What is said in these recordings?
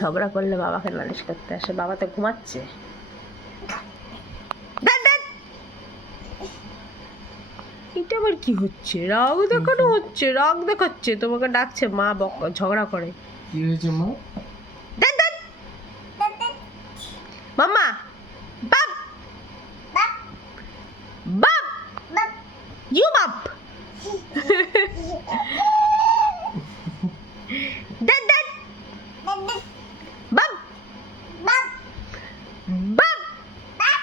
ঝগড়া করলে বাবাকে নালিশ করতে আসে, বাবা তো ঘুমাচ্ছে। এটা আবার কি হচ্ছে? রাগ দেখানো হচ্ছে, রাগ দেখাচ্ছে, তোমাকে ডাকছে, মা ঝগড়া করে। কি হয়েছে মা? মাম্মা বাপ বাপ ইউ বাপ dad dad বাপ বাপ বাপ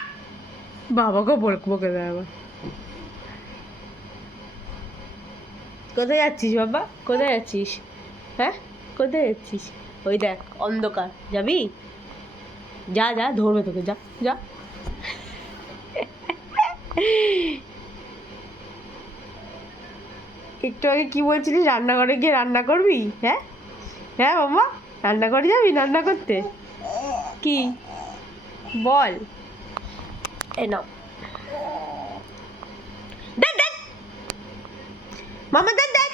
বাবাকে বকে দেয় আবার। কোথায় যাচ্ছিস বাবা? কোথায় যাচ্ছিস? হ্যাঁ, কোথায় যাচ্ছিস? ওই দেখ অন্ধকার, যাবি? যা যা, ধরবে তোকে, যা যা। একটু আগে কি বলছিলিস? রান্নাঘরে গিয়ে রান্না করবি? হ্যাঁ হ্যাঁ বাবা, রান্না করে যাবি রান্না করতে? কি বল। এ নাও, দেখ দেখ মামা, দেখ দেখ।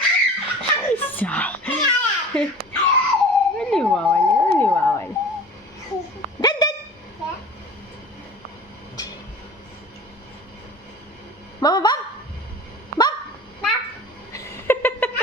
ওলি বাবা, ওলি বাবা।